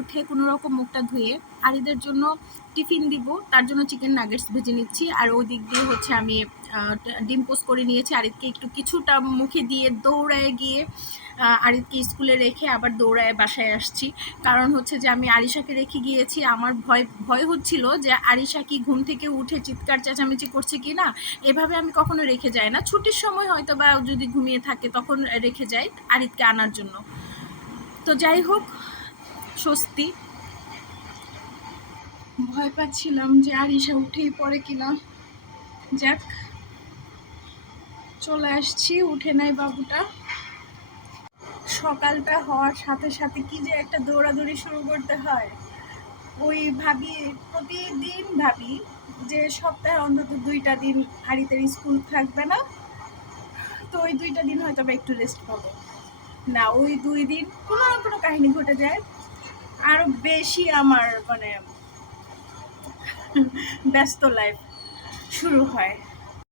উঠে কোনো রকম মুখটা ধুয়ে আরিদের জন্য টিফিন দিব, তার জন্য চিকেন নাগেটস ভেজে নিচ্ছি। আর ওই দিক দিয়ে হচ্ছে আমি ডিম পোস্ট করে নিয়েছি। আরিদকে একটু কিছুটা মুখে দিয়ে দৌড়ায় গিয়ে আরিদকে স্কুলে রেখে আবার দৌড়ায় বাসায় আসছি। কারণ হচ্ছে যে আমি আরিশাকে রেখে গিয়েছি, আমার ভয় হচ্ছিল যে আরিশা কি ঘুম থেকে উঠে চিৎকার চেঁচামেচি করছে কি না। এভাবে আমি কখনো রেখে যাই না, ছুটির সময় হয়তো বা যদি ঘুমিয়ে থাকে তখন রেখে যাই আরিদকে আনার জন্য। তো যাই হোক, স্বস্তি। ভয় পাচ্ছিলাম যে আরিশা উঠেই পড়ে কিনা। যাক, চলে আসছি, উঠে নাই বাবুটা। সকালটা হওয়ার সাথে সাথে কি যে একটা দৌড়াদৌড়ি শুরু করতে হয়। ওই ভাবি, প্রতিদিন ভাবি যে সপ্তাহে অন্তত 2টা দিন আরিতের স্কুল থাকবে না, তো ওই 2টা দিন হয়তো বা একটু রেস্ট পাবো না। ওই 2 দিন কোনো না কোনো কাহিনী ঘটে যায়, আরো বেশি আমার মানে ব্যস্ত লাইফ শুরু হয়।